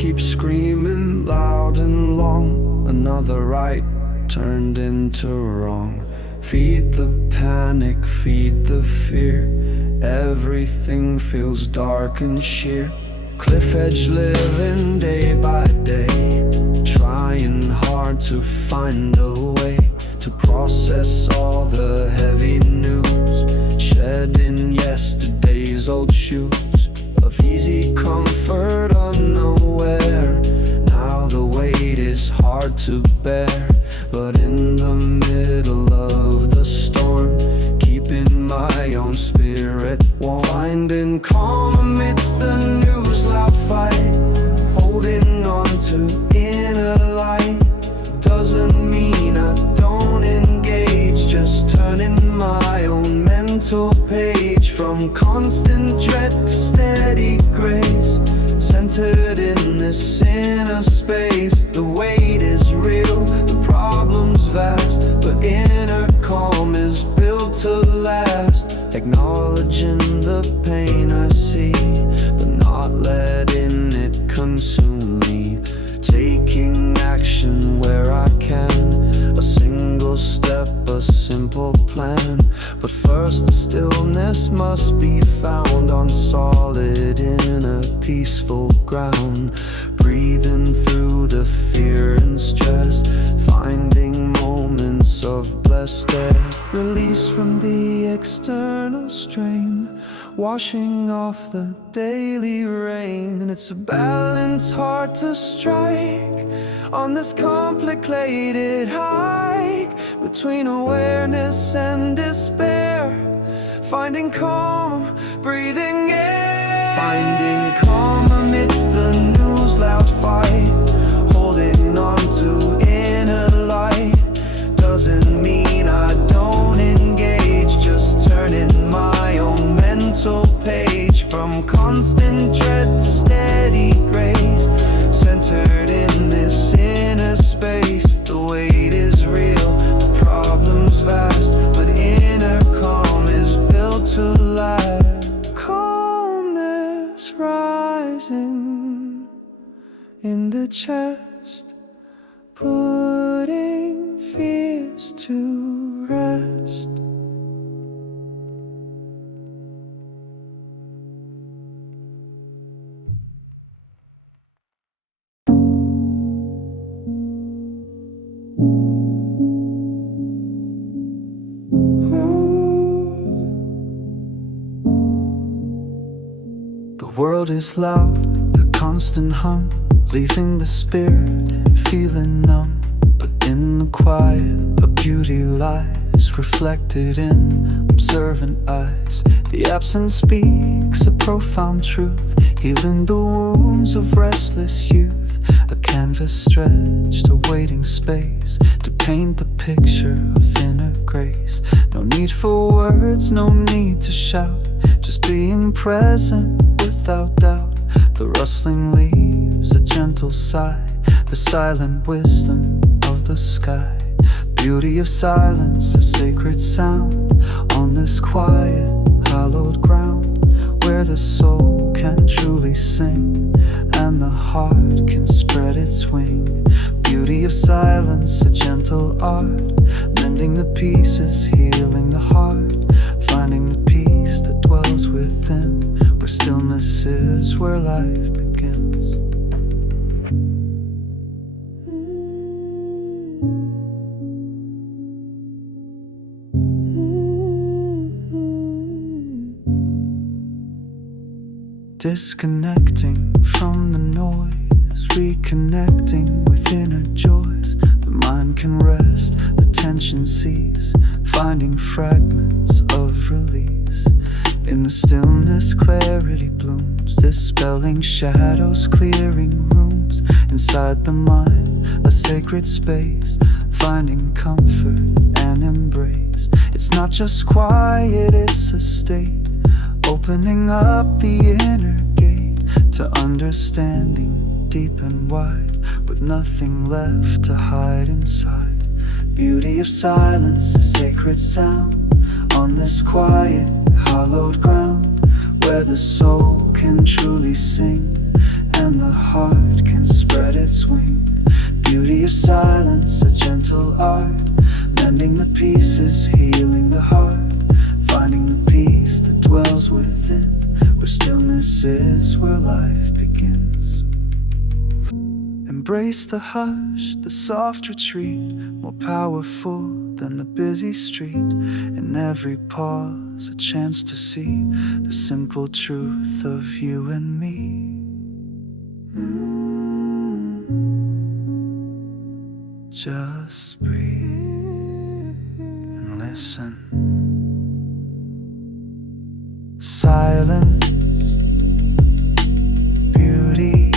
keeps screaming loud and long. Another right turned into wrong. Feed the panic, feed the fear. Everything feels dark and sheer. Cliff edge living day by day, trying hard to find a way to process all the heavy news. Shedding yesterday's old shoes of easy comfort unaware. Now the weight is hard to bear, but in the middle of the storm, keeping my own spirit warm. Finding calm amidst the news loud fight, holding on to inner light. Doesn't mean I don't engage, just turning my own mental page. From constant dread to steady grace, centered in this inner space. The weight is real, the problem's vast, but inner calm is built to last. Acknowledging the pain I see, but not letting it consume me. Taking action where I can, a single step, a simple plan. But first the stillness must be found on solid inner peaceful ground. Breathing through the fear and stress, finding moments of blessed air. Release from the external strain, washing off the daily rain. And it's a balance hard to strike on this complicated hike between awareness and despair. Finding calm, breathing air. Finding calm amidst the news loud fight, holding on to inner light. Doesn't mean I don't engage, just turning my own mental page. From constant dread to steady grace, centered in this inner space. The weight is real, the problem's vast, but inner calm is built to last. Calmness rising in the chest, putting fears to rest. The world is loud, a constant hum, leaving the spirit feeling numb. But in the quiet, a beauty lies, reflected in observant eyes. The absence speaks a profound truth, healing the wounds of restless youth. A canvas stretched, a waiting space to paint the picture of inner grace. No need for words, no need to shout, just being present without doubt. The rustling leaves, a gentle sigh, the silent wisdom of the sky. Beauty of silence, a sacred sound on this quiet, hallowed ground, where the soul can truly sing and the heart can spread its wing. Beauty of silence, a gentle art, mending the pieces, healing the heart, finding the peace that dwells within, where stillness is where life begins. Disconnecting from the noise, reconnecting with inner joys. The mind can rest, the tension cease, finding fragments of release. In the stillness, clarity blooms, dispelling shadows, clearing rooms. Inside the mind, a sacred space, finding comfort and embrace. It's not just quiet, it's a state, opening up the inner gate to understanding deep and wide, with nothing left to hide inside. Beauty of silence, a sacred sound on this quiet, hallowed ground, where the soul can truly sing and the heart can its wing. Beauty of silence, a gentle art, mending the pieces, healing the heart, finding the peace that dwells within, where stillness is where life begins. Embrace the hush, the soft retreat, more powerful than the busy street. In every pause, a chance to see the simple truth of you and me. Just breathe and listen. Silence, beauty,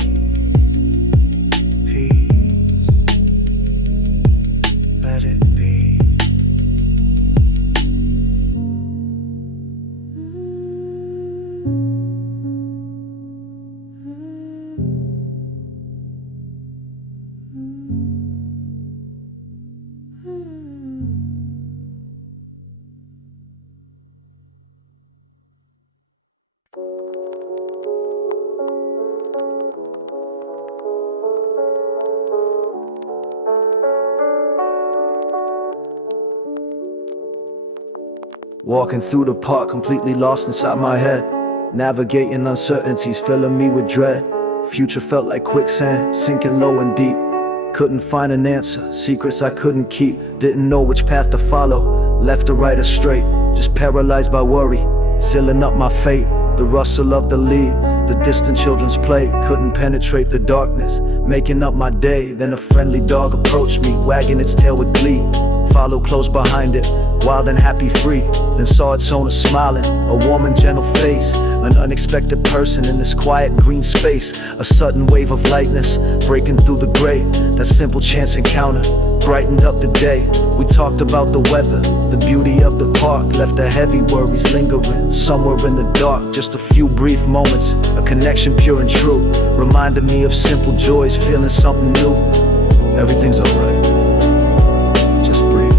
peace. Let it be. Walking through the park, completely lost inside my head. Navigating uncertainties, filling me with dread. Future felt like quicksand, sinking low and deep. Couldn't find an answer, secrets I couldn't keep. Didn't know which path to follow, left or right or straight. Just paralyzed by worry, sealing up my fate. The rustle of the leaves, the distant children's play couldn't penetrate the darkness, making up my day. Then a friendly dog approached me, wagging its tail with glee. Followed close behind it, wild and happy, free. Then saw its owner smiling, a warm and gentle face. An unexpected person in this quiet green space. A sudden wave of lightness, breaking through the gray. That simple chance encounter brightened up the day. We talked about the weather, the beauty of the park. Left the heavy worries lingering somewhere in the dark. Just a few brief moments, a connection pure and true. Reminded me of simple joys, feeling something new. Everything's alright, just breathe.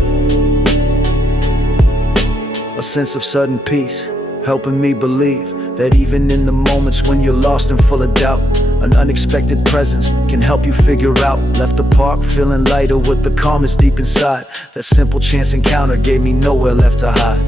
A sense of sudden peace, helping me believe that even in the moments when you're lost and full of doubt, an unexpected presence can help you figure out. Left the park feeling lighter with the calmness deep inside. That simple chance encounter gave me nowhere left to hide.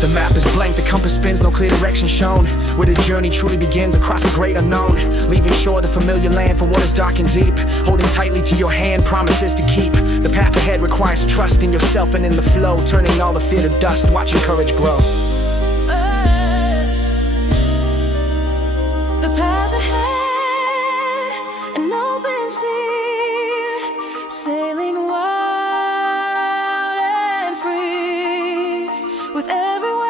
The map is blank, the compass spins, no clear direction shown. Where the journey truly begins across the great unknown. Leaving shore the familiar land for waters dark and deep. Holding tightly to your hand, promises to keep. The path ahead requires trust in yourself and in the flow. Turning all the fear to dust, watching courage grow. The path ahead, an open sea, sailing wild and free. With every wave,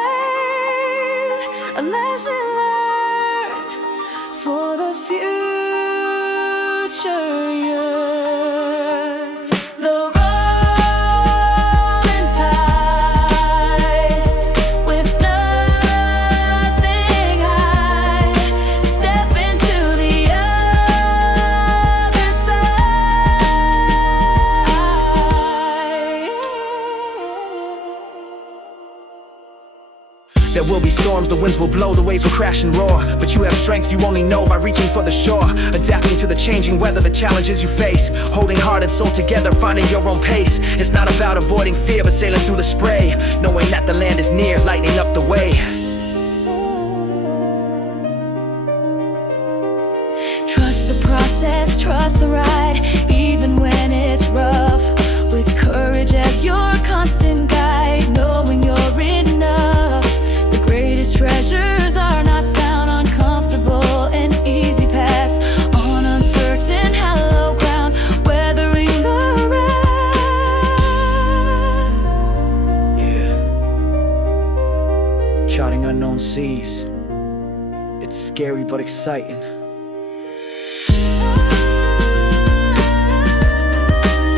a lesson learned for the future yearn. The rolling tide, with nothing high, step into the other side. There will be storms, the winds will blow, the waves will crash and roar. But you have strength you only know by reaching for the shore. Adapting to the changing weather, the challenges you face. Holding heart and soul together, finding your own pace. It's not about avoiding fear, but sailing through the spray. Knowing that the land is near, lighting up the way. Trust the process, trust the ride, even when it's rough. With courage as your constant guide, knowing you're enough. The greatest treasures are not found on comfortable and easy paths, on uncertain hollow ground, weathering the ride. Yeah. Charting unknown seas. It's scary but exciting.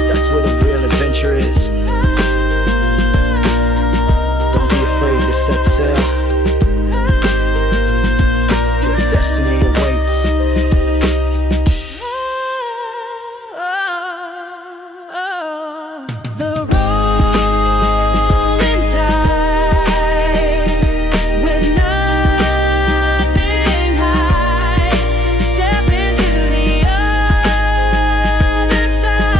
That's where the real adventure is. Don't be afraid to set sail. Your destiny awaits. The rolling tide, with nothing hide, step into the other side.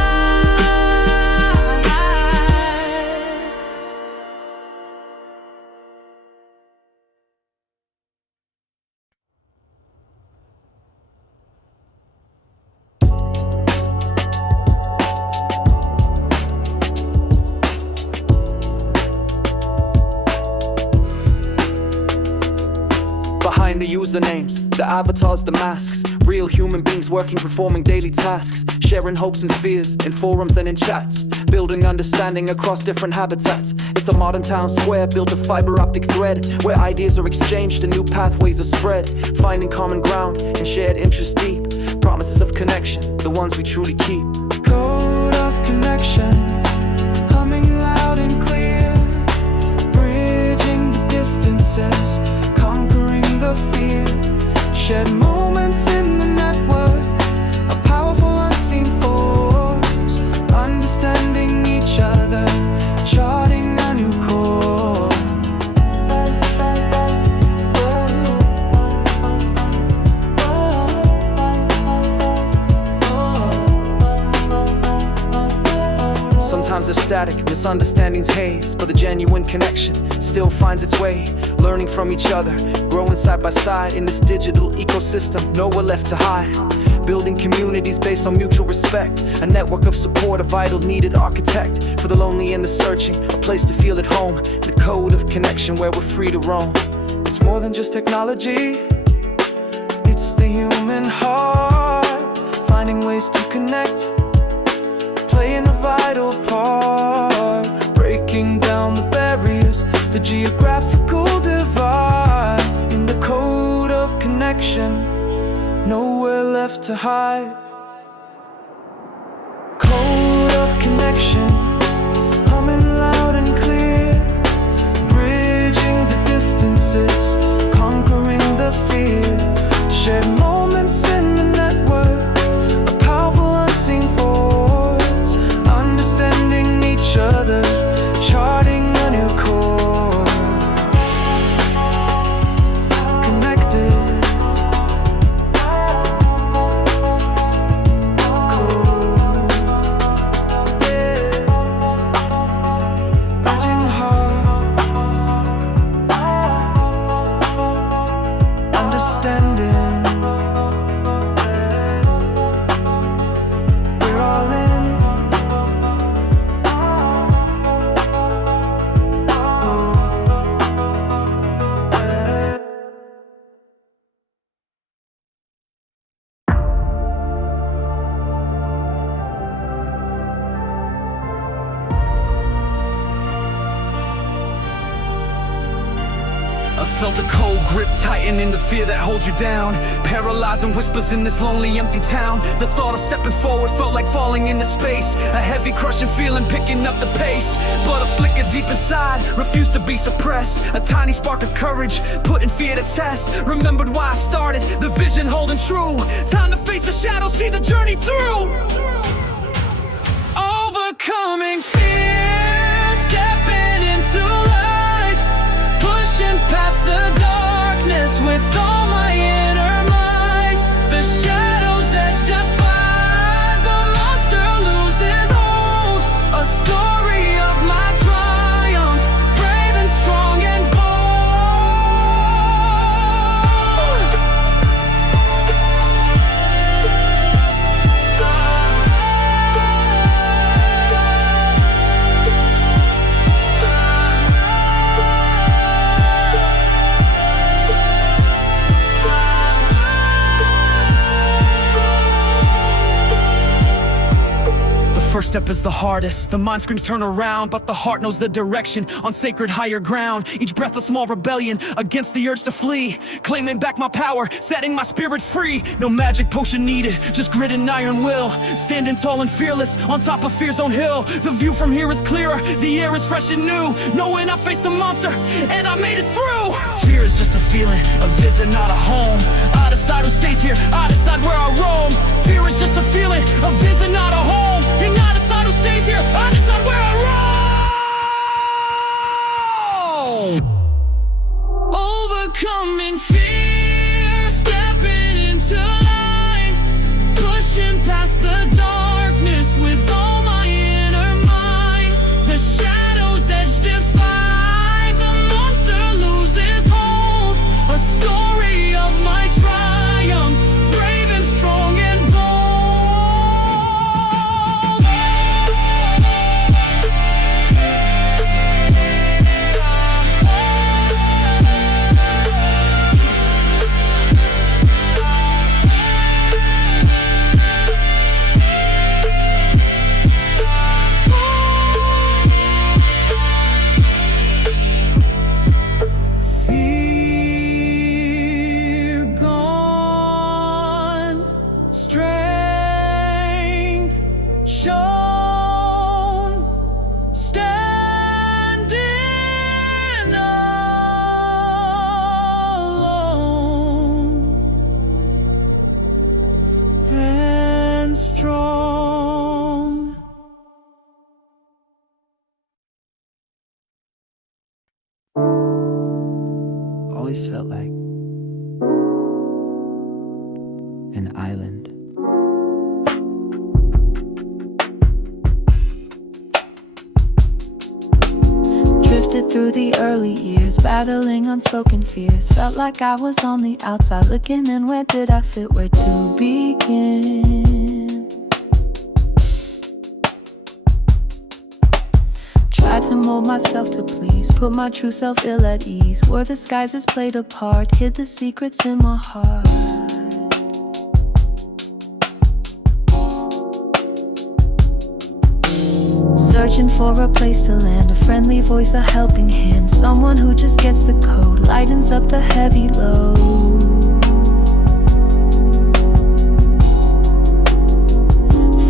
Behind the usernames, the avatars, the masks, real human beings working, performing daily tasks, sharing hopes and fears in forums and in chats, building understanding across different habitats. It's a modern town square built of fiber optic thread, where ideas are exchanged and new pathways are spread, finding common ground and shared interests deep, promises of connection, the ones we truly keep. Code of connection, humming loud and clear, bridging the distances, conquering the fear, shared moments in the network, a powerful unseen force, understanding each other, charting a new course. Sometimes there's static, misunderstandings haze, but the genuine connection still finds its way. Learning from each other, growing side by side in this digital ecosystem, nowhere left to hide. Building communities based on mutual respect, a network of support, a vital needed architect for the lonely and the searching, a place to feel at home. The code of connection where we're free to roam. It's more than just technology, it's the human heart, finding ways to connect, playing a vital part, breaking down the barriers, the geographical divide. In the code of connection, nowhere left to hide. Code of connection, humming loud and clear, bridging the distances, conquering the fear, shared moments in the network, a powerful unseen force, understanding each other, charting a new course. Connected, bridging hearts, understanding. We're all in. I felt the cold grip tighten in the fear that holds you down, paralyzing whispers in this lonely empty town. The thought of stepping forward felt like falling into space, a heavy crushing feeling picking up the pace. But a flicker deep inside refused to be suppressed, a tiny spark of courage putting fear to test. Remembered why I started, the vision holding true. Time to face the shadows, see the journey through. Overcoming fear, stepping into light, pushing past the darkness with all my inner might. The shadows edge defy, the monster loses hold. A story of my triumph, brave and strong and bold. First step is the hardest. The mind screams turn around, but the heart knows the direction. On sacred higher ground, each breath a small rebellion against the urge to flee. Claiming back my power, setting my spirit free. No magic potion needed, just grit and iron will. Standing tall and fearless, on top of fear's own hill. The view from here is clearer, the air is fresh and new. Knowing I faced the monster, and I made it through. Fear is just a feeling, a visit, not a home. I decide who stays here, I decide where I roam. Fear is just a feeling, a visit, not a home. And I decide who stays here, I decide where I roam. Overcoming fear, stepping into light, pushing past the darkness with all my inner mind. The shadows edge defy, the monster loses hold. A story of my triumphs, brave and strong and bold. Always felt like an island. Drifted through the early years, battling unspoken fears. Felt like I was on the outside looking in. Where did I fit? Where to begin? Tried to mold myself to please, put my true self ill at ease. Wore disguises, played a part, hid the secrets in my heart. Searching for a place to land, a friendly voice, a helping hand. Someone who just gets the code, lightens up the heavy load.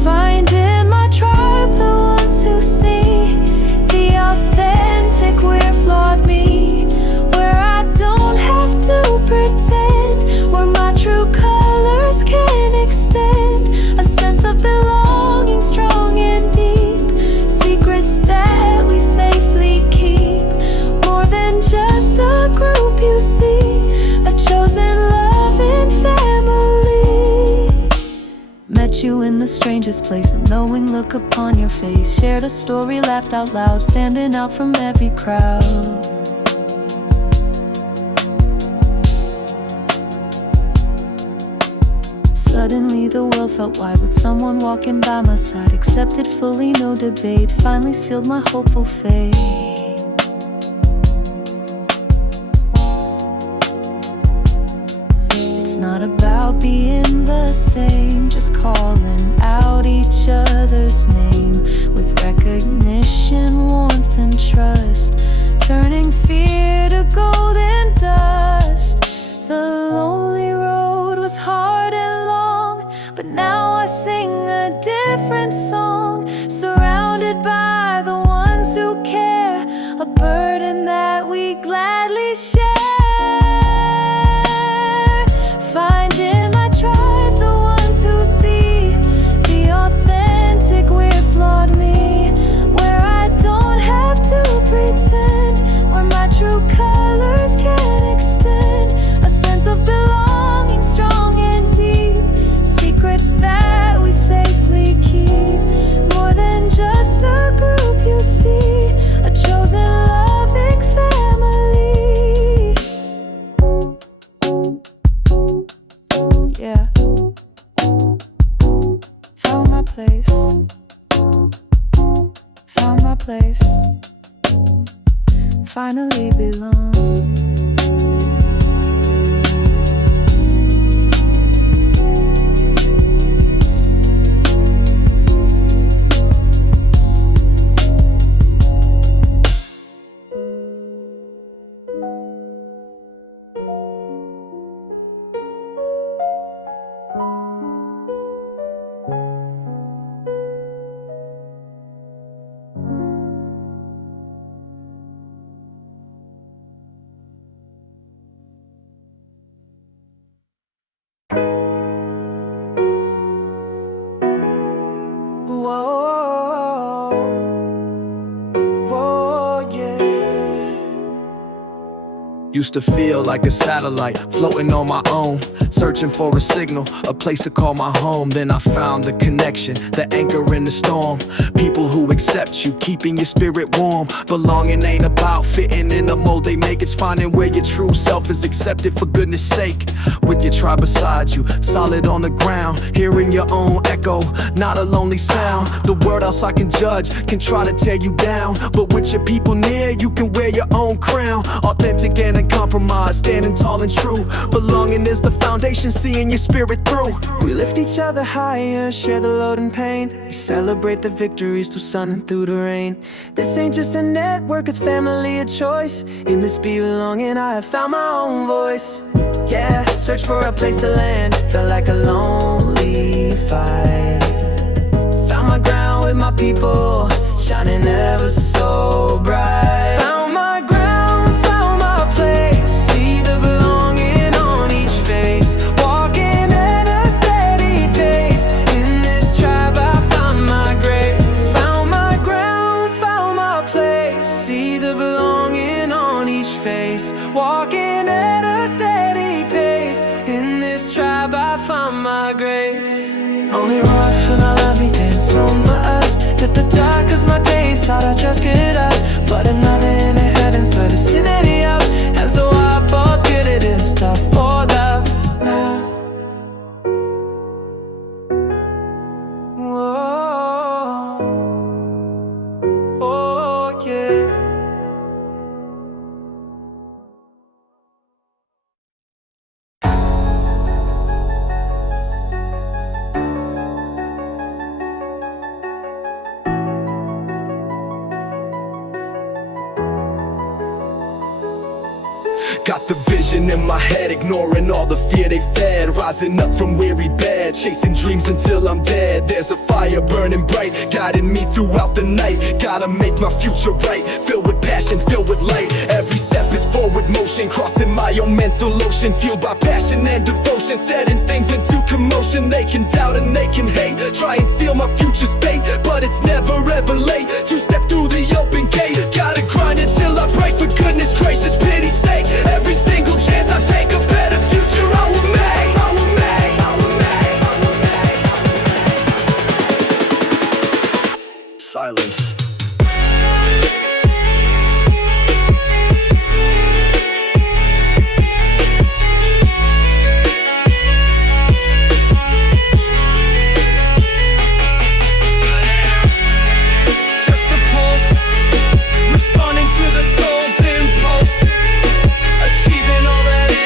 Finding my tribe, the ones who see the authentic, we're flawed me. Where I don't have to pretend, where my true colors can extend. A sense of belonging, strong and deep. Secrets that we safely keep. More than just a group, you see. A chosen loving family. Met you in the strangest place, a knowing look upon your face. Shared a story, laughed out loud, standing out from every crowd. Suddenly the world felt wide with someone walking by my side. Accepted fully, no debate, finally sealed my hopeful fate. It's not about being the same, just calling out each other's name. With recognition, warmth and trust, turning fear to golden dust. The lonely road was hard and long, but now I sing a different song. Surrounded by the ones who care, a burden that we gladly share. Finding my tribe, the ones who see the authentic, we're flawed me. Where I don't have to pretend, where my true colors can extend. A sense of belonging, strong and deep. Secrets that we safely keep. More than just a group, you see. A chosen loving family. Yeah. Found my place. Found my place. Finally belong. Used to feel like a satellite floating on my own, searching for a signal, a place to call my home. Then I found the connection, the anchor in the storm. People who accept you, keeping your spirit warm. Belonging ain't about fitting in the mold they make. It's finding where your true self is accepted, for goodness sake. With your tribe beside you, solid on the ground, hearing your own echo, not a lonely sound. The world outside can judge, can try to tear you down, but with your people near, you can wear your own crown. Authentic and uncompromised, standing tall and true. Belonging is the foundation, seeing your spirit through. We lift each other higher, share the load and pain. We celebrate the victories through sun and through the rain. This ain't just a network, it's family, a choice. In this belonging, I have found my own voice. Yeah, search for a place to land, felt like a lonely fight. Found my ground with my people, shining ever so bright. Found my ground, found my place, see the belonging on each face. Walking at a steady pace, in this tribe I found my grace. Found my ground, found my place, see the belonging on each face. Walking at a steady pace, in this tribe I found my grace. Only rough and I love me dance on my us. Hit the dark cause my days hard, I just get up. But another in the head inside the city up. And so I fall scared it is tough for love now. Whoa. Oh yeah. Got the vision in my head, ignoring all the fear they fed. Rising up from weary bed, chasing dreams until I'm dead. There's a fire burning bright, guiding me throughout the night. Gotta make my future right, filled with passion, filled with light. Every step is forward motion, crossing my own mental ocean. Fueled by passion and devotion, setting things into commotion. They can doubt and they can hate, try and seal my future's fate, but it's never ever late to step through the open gate. Gotta grind until I break, for goodness gracious, pity's sake. Every single chance I take, a better future I will make. I will make, I will make, I will make. Silence. Just a pulse, responding to the soul's impulse, achieving all that it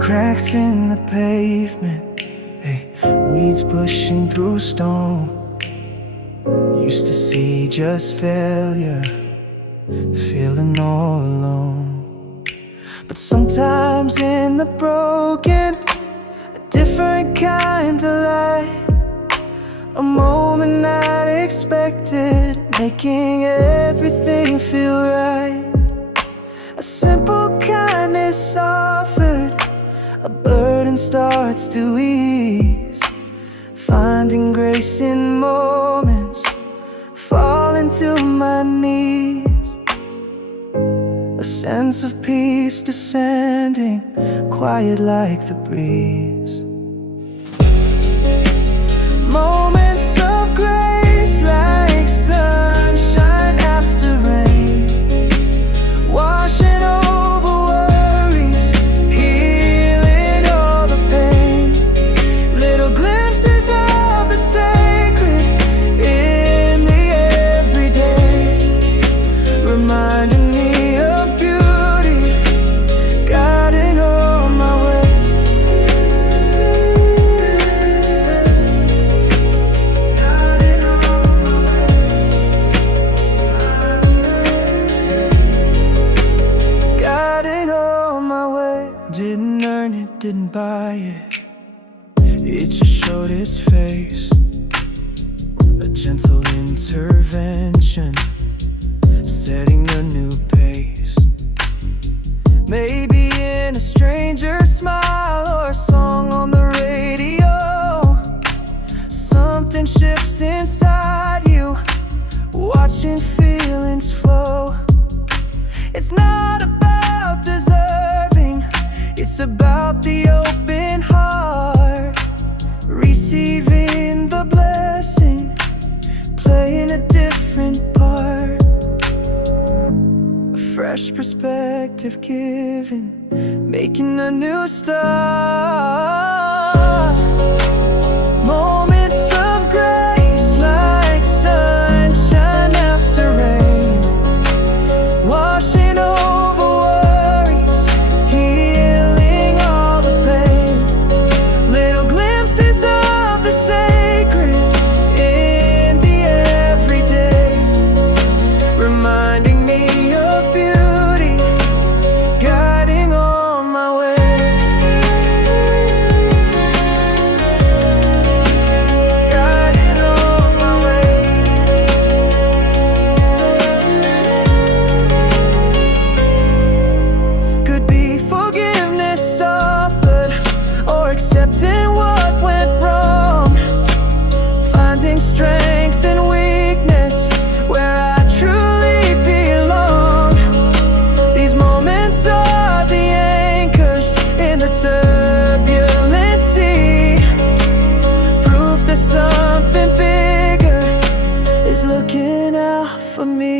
Cracks in the pavement, hey, weeds pushing through stone. Used to see just failure, feeling all alone. But sometimes in the broken, a different kind of light, a moment not expected, making everything feel right. A simple kindness offered, a burden starts to ease. Finding grace in moments, falling to my knees. A sense of peace descending, quiet like the breeze. didn't buy it. It just showed its face. A gentle intervention, setting a new pace. Maybe in a stranger's smile or a song on the radio, something shifts inside you, watching feelings flow. It's not about deserving, it's about the open heart, receiving the blessing, playing a different part. A fresh perspective given, making a new start. Moments of grace like sunshine after rain, washing over worries, healing all the pain. Little glimpses of the sacred in the everyday, reminding me of beauty, guiding on my way. Guiding on my way. Could be forgiveness offered, or accepting what went wrong, finding strength in weakness where I truly belong. These moments are the anchors in the turbulent sea, proof that something bigger is looking out for me.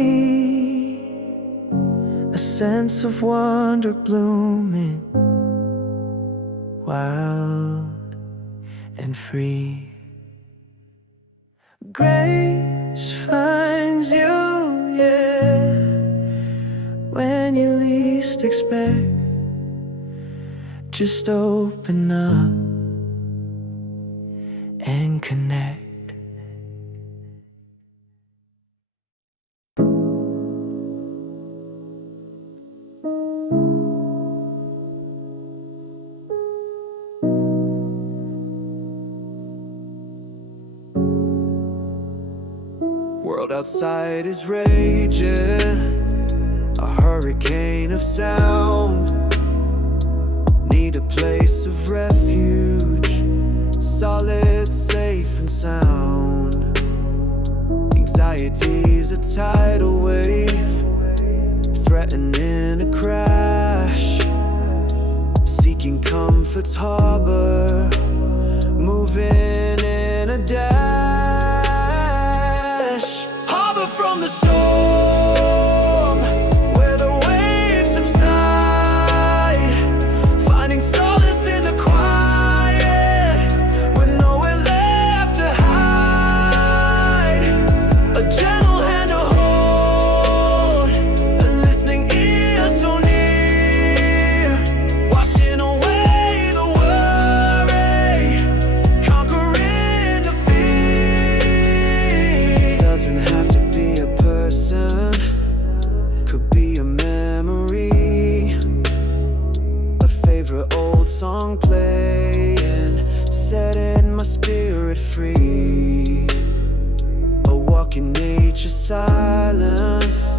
A sense of wonder blooming, wild and free. Grace finds you, yeah, when you least expect. Just open up and connect. World outside is raging, a hurricane of sound. Need a place of refuge, solid, safe and sound. Anxiety's a tidal wave, threatening a crash. Seeking comfort's harbor, moving in a dash. Harbor from the storm, where the waves subside, finding solace in the quiet, with nowhere left to hide. A gentle hand to hold, a listening ear so near, washing away the worry, conquering the fear. Doesn't have to be a person, could be a memory, a favorite old song playing, setting my spirit free. A walk in nature's silence,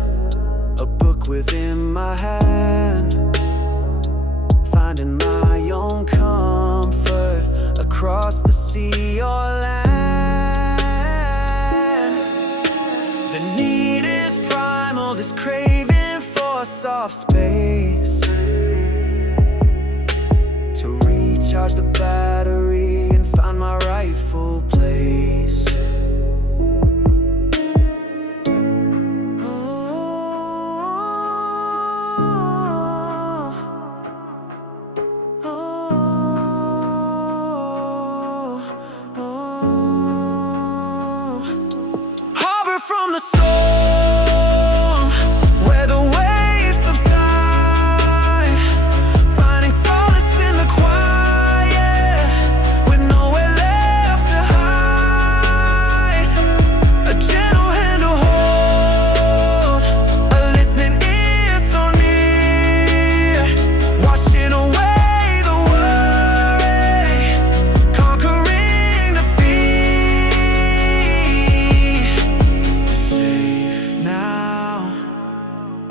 a book within my hand, finding my own comfort across the sea or land. The need is primal, this craving for soft space, to recharge the battery and find my rightful place. Harbor from the storm, where the waves subside, finding solace in the quiet, with nowhere left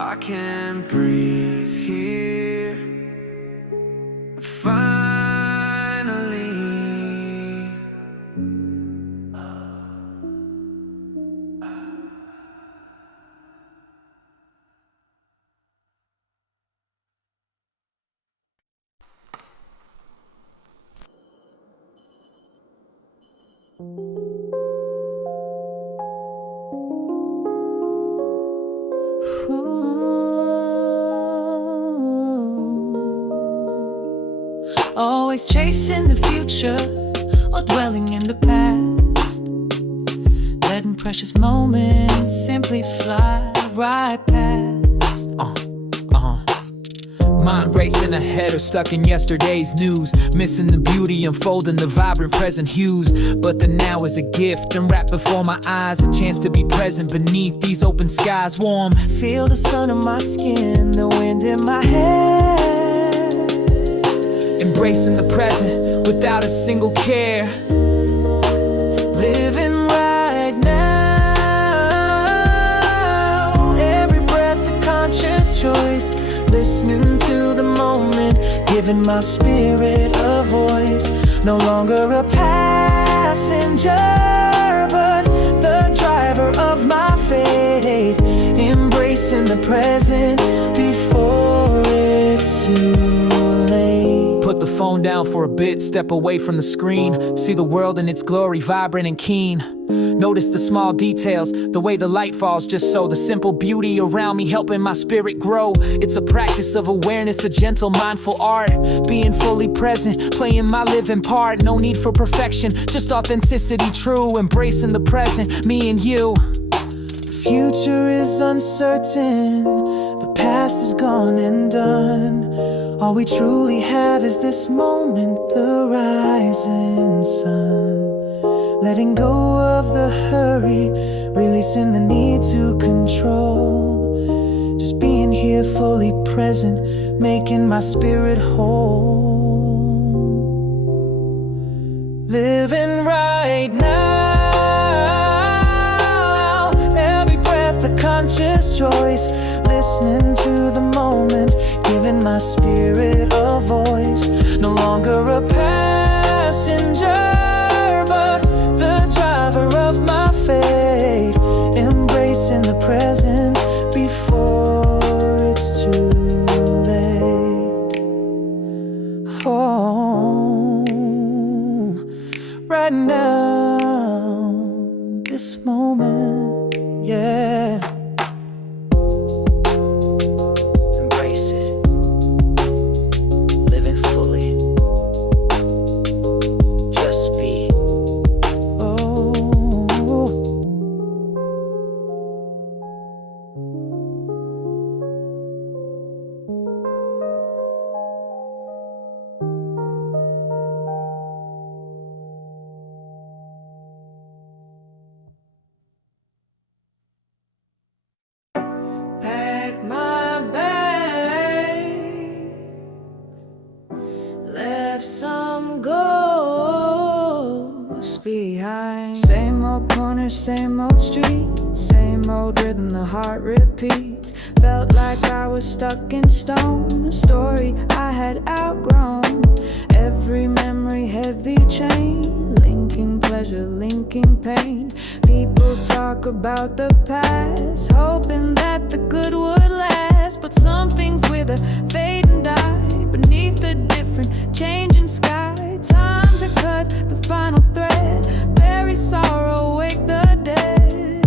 I can breathe here finally. Always chasing the future or dwelling in the past, letting precious moments simply fly right past. Mind racing ahead or stuck in yesterday's news, missing the beauty, unfolding the vibrant present hues. But the now is a gift, and right before my eyes, a chance to be present beneath these open skies. Warm, Feel the sun on my skin, the wind in my hair. embracing the present without a single care. Living right now, every breath a conscious choice. Listening to the moment, giving my spirit a voice. No longer a passenger, but the driver of my fate. Embracing the present before it's too late. Put the phone down for a bit, step away from the screen. See the world in its glory, vibrant and keen. Notice the small details, the way the light falls just so. The simple beauty around me helping my spirit grow. It's a practice of awareness, a gentle, mindful art. Being fully present, playing my living part. No need for perfection, just authenticity true. Embracing the present, me and you. The future is uncertain, the past is gone and done. All we truly have is this moment, the rising sun. Letting go of the hurry, releasing the need to control. Just being here fully present, making my spirit whole. Living right now, every breath a conscious choice. Listening to the moment, giving my spirit a voice. No longer a passenger, of my fate. Embracing the present before it's too late. Oh, right now, this moment, yeah. Embrace it, living fully. Just be. Pack my bags, left some ghosts behind. Same old corner, same old street, same old rhythm, the heart repeats. Felt like I was stuck in stone, a story I had outgrown. Every memory heavy chain, linking pleasure, linking pain. People talk about the past, hoping that the good would last. But some things wither, fade and die beneath a different changing sky. Time to cut the final thread, bury sorrow, wake the dead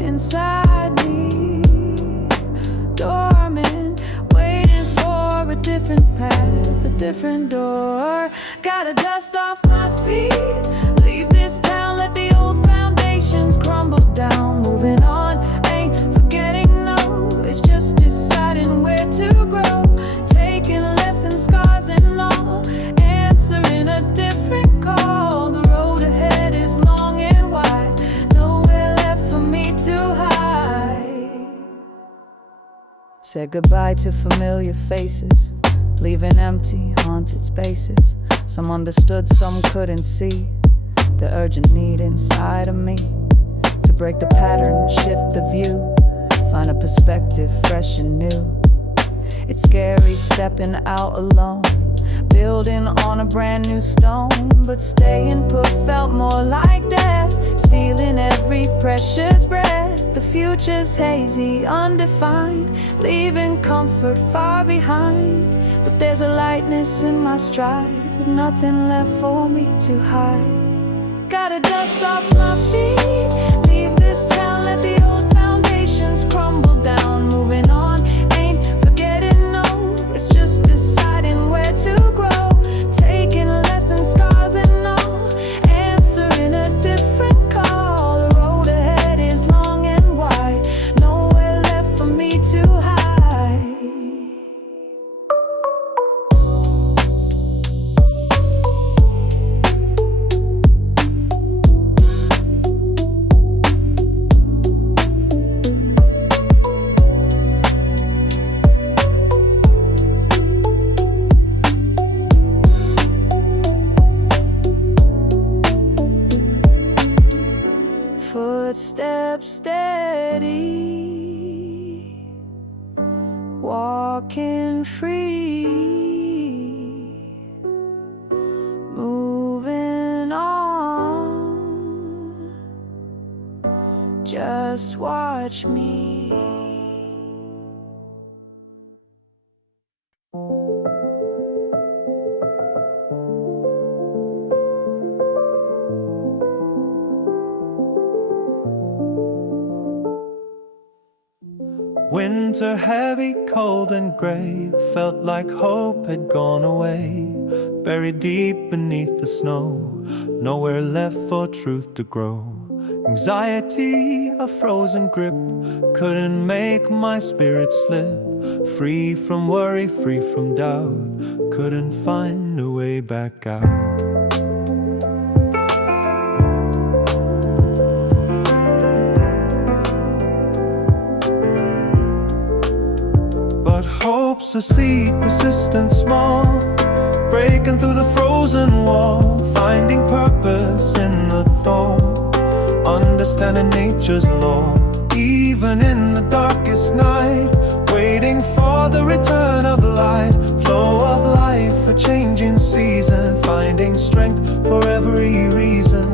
inside me, dormant, waiting for a different path, a different door. Gotta dust off my feet, leave this town, let the old foundations crumble down. Moving on, ain't forgetting, no, it's just deciding where to grow. Taking lessons, scars and all, answering a different call. The road ahead is long and wide, nowhere left for me to hide. Said goodbye to familiar faces, leaving empty, haunted spaces. Some understood, some couldn't see the urgent need inside of me to break the pattern, shift the view, find a perspective fresh and new. It's scary stepping out alone, building on a brand new stone. But staying put felt more like death, stealing every precious breath. The future's hazy, undefined, leaving comfort far behind. But there's a lightness in my stride, with nothing left for me to hide. Gotta dust off my feet, leave this town, let the old foundations crumble down. Moving on, ain't forgetting, no, it's just deciding where to grow. Taking lessons, scars and all, answering a different call. The road ahead is long and wide, nowhere left for me to hide. Footsteps steady, walking free, moving on, just watch me. Winter heavy, cold and gray, felt like hope had gone away. Buried deep beneath the snow, nowhere left for truth to grow. Anxiety, a frozen grip, couldn't make my spirit slip. Free from worry, free from doubt, couldn't find a way back out. Hope's a seed, persistent, small, breaking through the frozen wall, finding purpose in the thought, understanding nature's law. Even in the darkest night, waiting for the return of light, flow of life, a changing season, finding strength for every reason.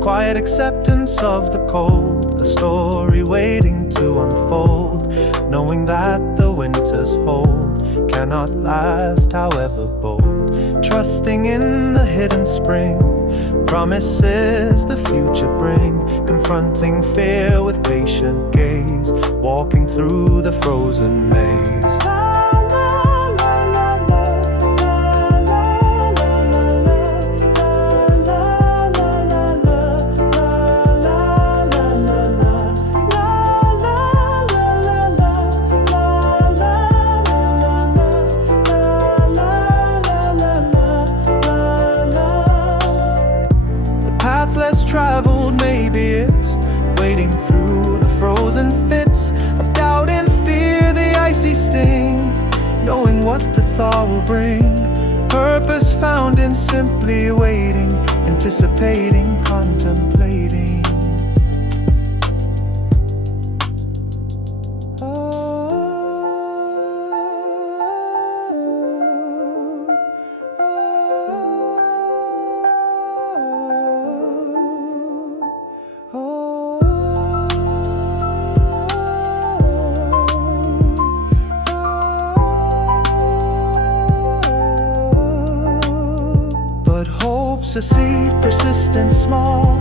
Quiet acceptance of the cold, a story waiting to unfold, knowing that the winter's hold cannot last, however bold. Trusting in the hidden spring, promises the future bring, confronting fear with patient gaze, walking through the frozen maze. Traveled, maybe it's waiting through the frozen fits of doubt and fear, the icy sting, knowing what the thaw will bring. Purpose found in simply waiting, anticipating, contemplating. A seed, persistent, small,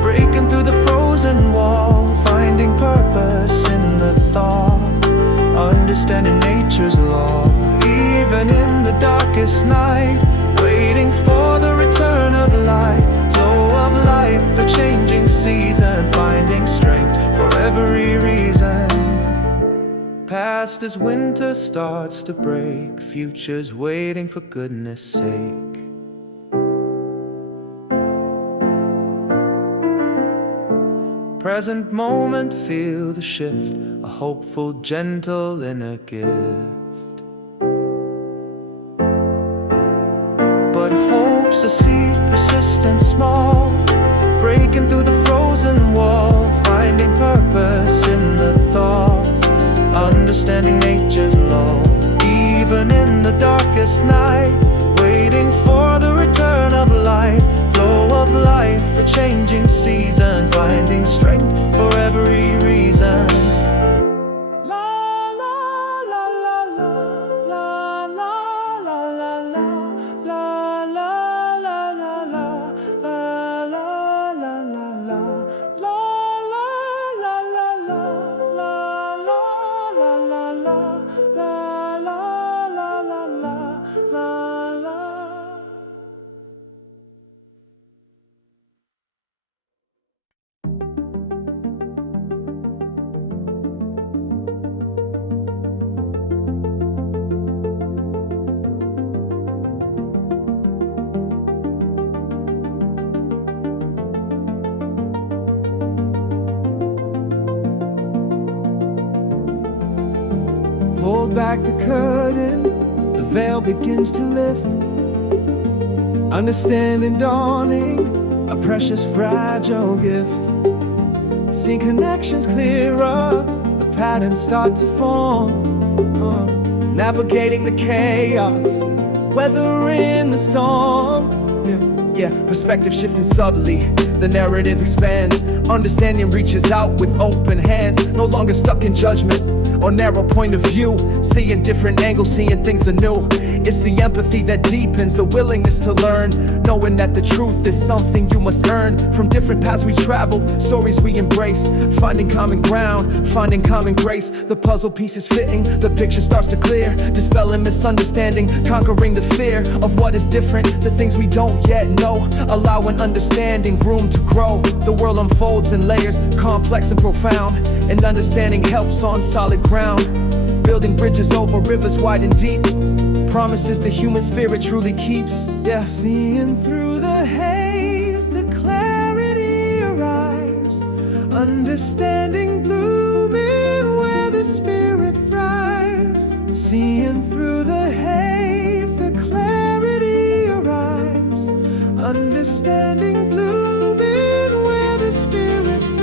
breaking through the frozen wall, finding purpose in the thaw, understanding nature's law. Even in the darkest night, waiting for the return of light, flow of life, a changing season, finding strength for every reason. Past as winter starts to break, future's waiting for goodness sake. Present moment, feel the shift, a hopeful, gentle inner gift. Hopes a seed, persistent, small, breaking through the frozen wall, finding purpose in the thought, understanding nature's law. Even in the darkest night, waiting for the return of light, flow of life, a changing season, finding strength for every reason. Hold back the curtain, the veil begins to lift. Understanding dawning, a precious fragile gift. See connections clearer, the patterns start to form. Navigating the chaos, weathering the storm. Yeah, perspective shifting subtly, the narrative expands. Understanding reaches out with open hands, no longer stuck in judgment or narrow point of view, seeing different angles, seeing things anew. It's the empathy that deepens, the willingness to learn, knowing that the truth is something you must earn. From different paths we travel, stories we embrace, finding common ground, finding common grace. The puzzle pieces fitting, the picture starts to clear, dispelling misunderstanding, conquering the fear of what is different, the things we don't yet know, allowing understanding room to grow. The world unfolds in layers, complex and profound, and understanding helps on solid ground, building bridges over rivers wide and deep, promises the human spirit truly keeps. Yeah, seeing through the haze, the clarity arrives, understanding blooming where the spirit thrives. Seeing through the haze, the clarity arrives, understanding blooming where the spirit thrives.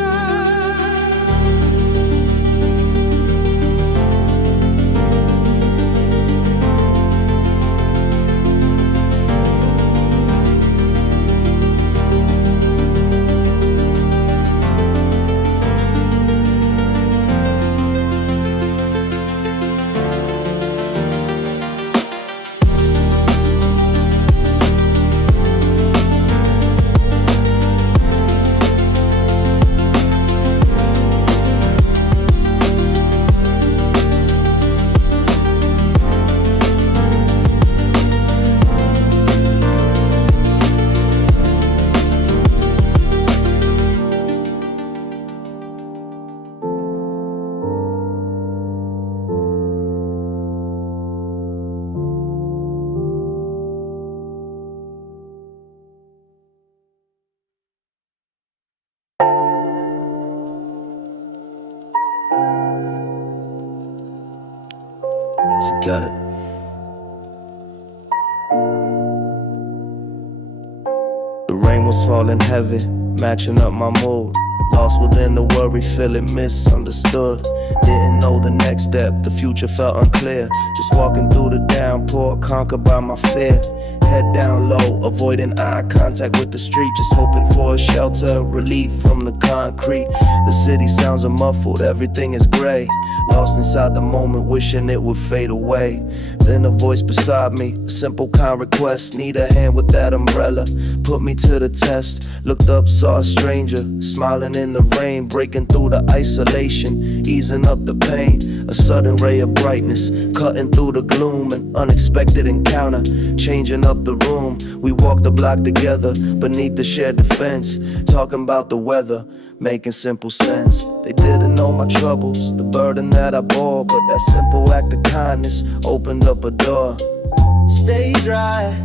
She got it. The rain was falling heavy, matching up my mood. Lost within the worry, feeling misunderstood. Didn't know the next step, the future felt unclear. Just walking through the downpour, conquered by my fear. Head down low, avoiding eye contact with the street. Just hoping for a shelter, relief from the concrete. The city sounds are muffled, everything is gray. Lost inside the moment, wishing it would fade away. Then a voice beside me, a simple kind request. Need a hand with that umbrella, put me to the test. Looked up, saw a stranger, smiling in the rain, breaking through the isolation, easing up the pain. A sudden ray of brightness, cutting through the gloom. An unexpected encounter, changing up the room. We walked the block together, beneath the shared defense, talking about the weather, making simple sense. They didn't know my troubles, the burden that I bore, but that simple act of kindness opened up a door. Stay dry,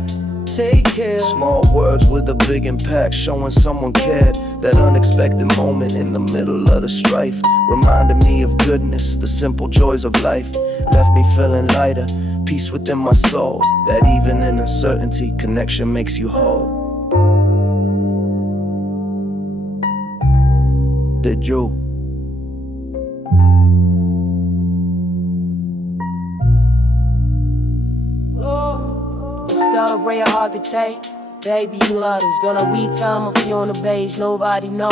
take care. Small words with a big impact, showing someone cared. That unexpected moment in the middle of the strife reminded me of goodness, the simple joys of life. Left me feeling lighter, peace within my soul. That even in uncertainty, connection makes you whole. Did you? Celebrate a hard to take. Baby, you love is gonna weed time if you on the beige, nobody know.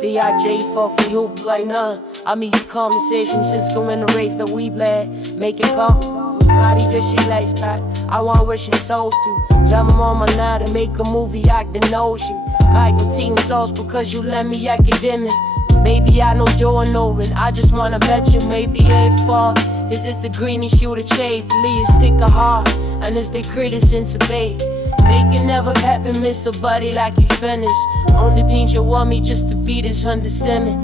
B.I.J. for you like none. I mean conversation since going to raise the we blad. Make it come. Body just she likes tight. I want wishing souls to. Tell my mama now to make a movie act the notion. Like a team sauce because you let me academic. Maybe I know Joe and Nolan. I just wanna bet you maybe it ain't far. Is this a greenie shoot a shade? Believe stick a heart. And it's the critics in debate. They can never happen, miss a buddy like you finished. Only means you want me just to be this Honda Civic.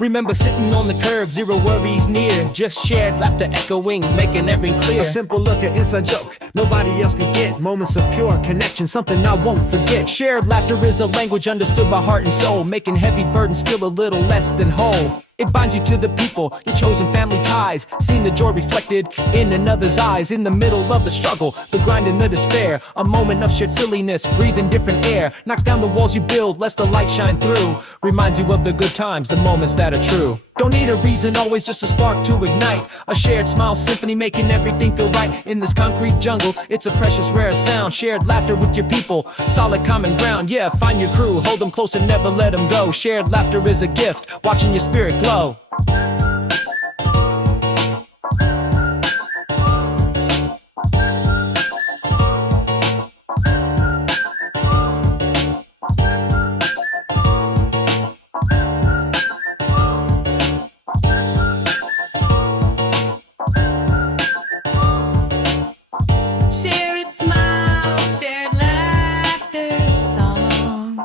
Remember sitting on the curb, zero worries near. Just shared laughter echoing, making everything clear. A simple look at inside joke nobody else could get. Moments of pure connection, something I won't forget. Shared laughter is a language understood by heart and soul, making heavy burdens feel a little less than whole. It binds you to the people, your chosen family ties. Seeing the joy reflected in another's eyes. In the middle of the struggle, the grind and the despair. A moment of shared silliness, breathing different air. Knocks down the walls you build, lets the light shine through. Reminds you of the good times, the moments that are true. Don't need a reason, always just a spark to ignite. A shared smile symphony, making everything feel right. In this concrete jungle, it's a precious rare sound. Shared laughter with your people, solid common ground. Yeah, find your crew, hold them close and never let them go. Shared laughter is a gift, watching your spirit glow. Shared smile, shared laughter song,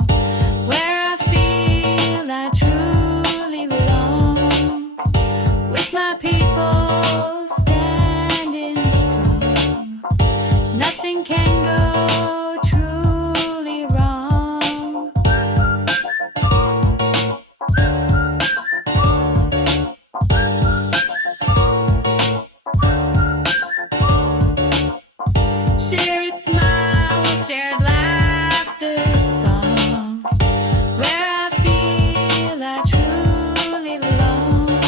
where I feel I truly belong, with my people standing strong. Nothing can go truly wrong. Shared smile, shared laughter song, where I feel I truly belong,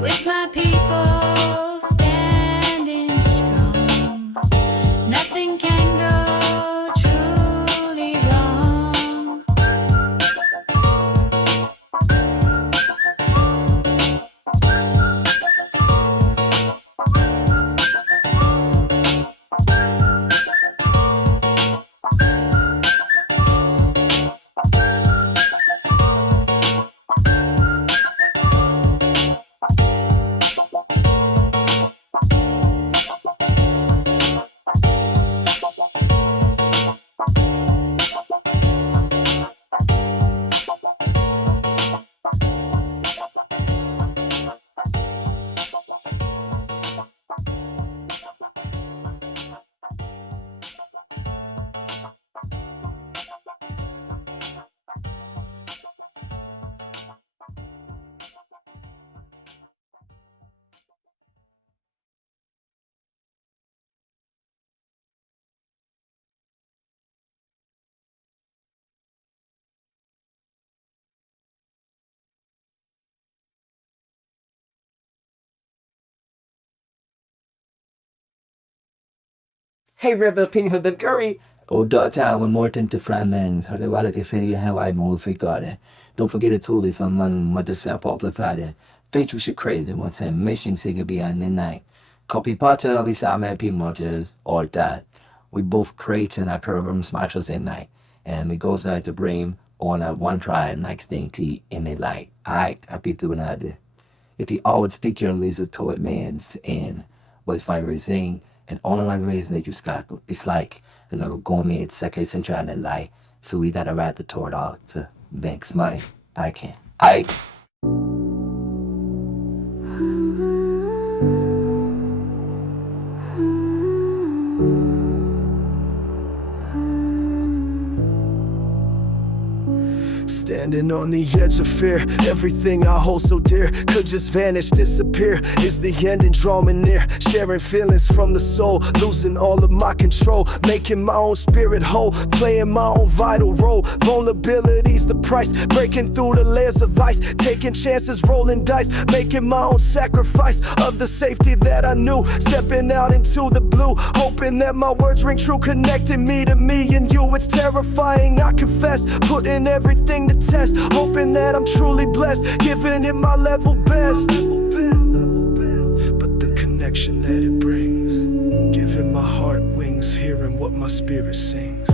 with my people standing strong. Nothing can go truly wrong. Hey Rebel Pinho del Curry! Och då tar vi Morten till framens. Har det varit att följa här var modifikare. Don't forget to too ifall man måste se på det färdigt. Feature shit crazy once and mission sig be on the night. copy pattern of his MLP modules or that. We both create in our programs matches in night. And we goes out to bring on a one try next thing to in it like I happy to another. If he always picture listen to it man's and what if I saying and all the language that you got it's like going in second century and like so we gotta write the toward out to banks money. I can't. Standing on the edge of fear, everything I hold so dear could just vanish, disappear. Is the ending drawing near? Sharing feelings from the soul, losing all of my control, making my own spirit whole, playing my own vital role. Vulnerability's the price, breaking through the layers of ice, taking chances, rolling dice, making my own sacrifice of the safety that I knew, stepping out into the blue, hoping that my words ring true, connecting me to me and you. It's terrifying, I confess, putting everything to test, hoping that I'm truly blessed, giving it my level best. But the connection that it brings, giving my heart wings, hearing what my spirit sings.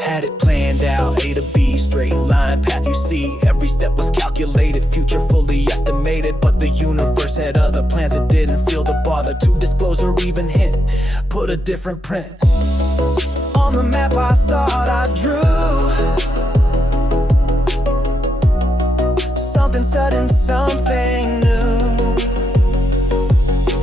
Had it planned out, A to B, straight line path you see. Every step was calculated, future fully estimated. But the universe had other plans, it didn't feel the bother to disclose or even hint. Put a different print on the map I thought I drew. Something sudden, something new.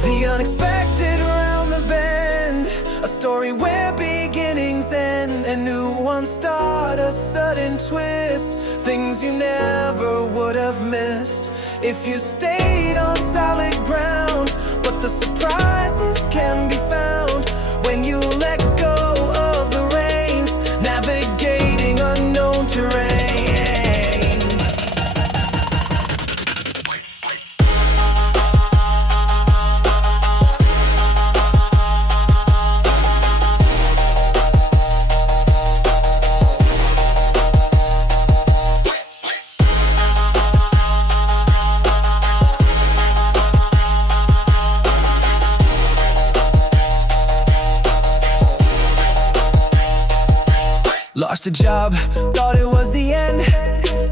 The unexpected around the bend, a story where beginnings end and new ones start. A sudden twist, things you never would have missed if you stayed on solid ground. But the surprises can be found when you let go of the reins, navigating unknown terrain. Lost a job, thought it was the end.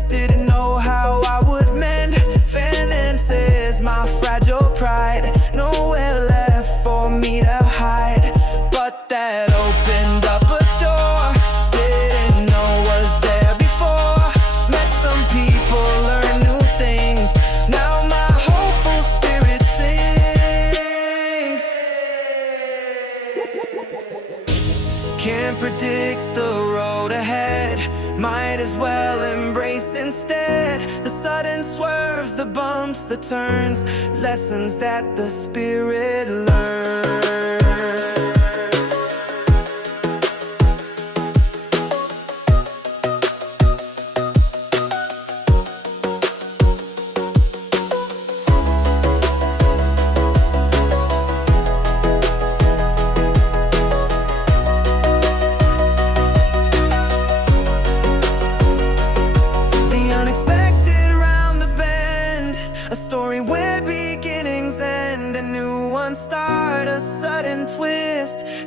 Didn't know how I would mend finances, my fragile pride. Nowhere left for me to hide. But that opened up a door didn't know was there before. Met some people, learned new things. Now my hopeful spirit sings. Can't predict the road ahead, might as well embrace instead the sudden swerves, the bumps, the turns, lessons that the spirit learned.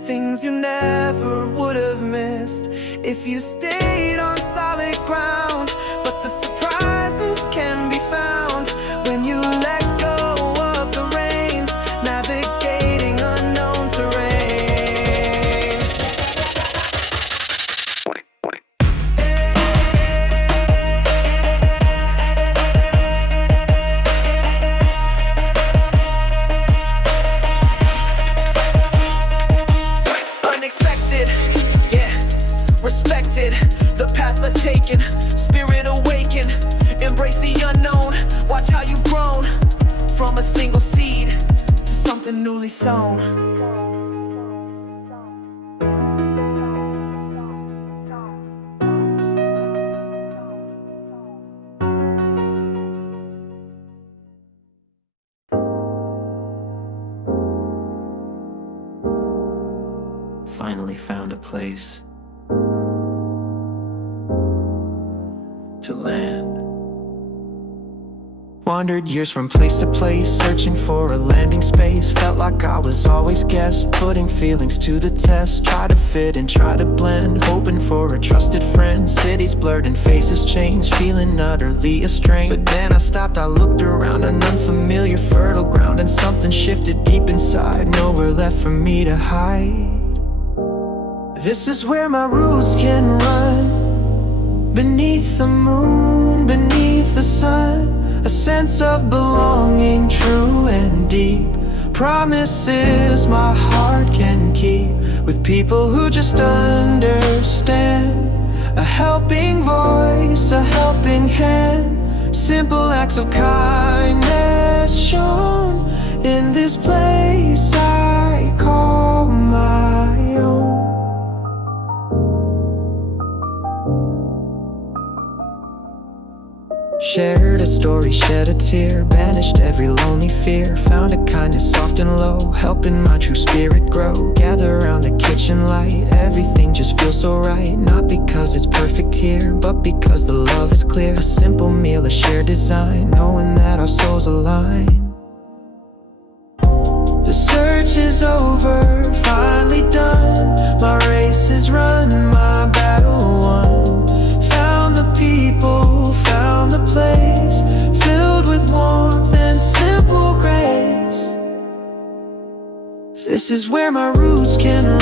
things you never would have missed if you stayed on solid ground. But the surprises can be found when you let go of the reins, navigating unknown terrains. Unexpected, yeah, respected, the path less taken, spirit awaken, embrace the unknown, watch how you've grown, from a single seed to something newly sown. Finally found a place to land. Wandered years from place to place, searching for a landing space. Felt like I was always guessed, putting feelings to the test. Try to fit and try to blend, hoping for a trusted friend. Cities blurred and faces changed, feeling utterly estranged. But then I stopped, I looked around, an unfamiliar fertile ground, and something shifted deep inside. Nowhere left for me to hide. This is where my roots can run, beneath the moon, beneath the sun. A sense of belonging, true and deep. Promises my heart can keep, with people who just understand. A helping voice, a helping hand, simple acts of kindness shown in this place I call my own. Shared a story, shed a tear, banished every lonely fear. Found a kindness soft and low, helping my true spirit grow. Gather around the kitchen light, everything just feels so right. Not because it's perfect here, but because the love is clear. A simple meal, a shared design, knowing that our souls align. The search is over, finally done. My race is run, my battle won. Found the people, found the place, filled with warmth and simple grace. This is where my roots can run.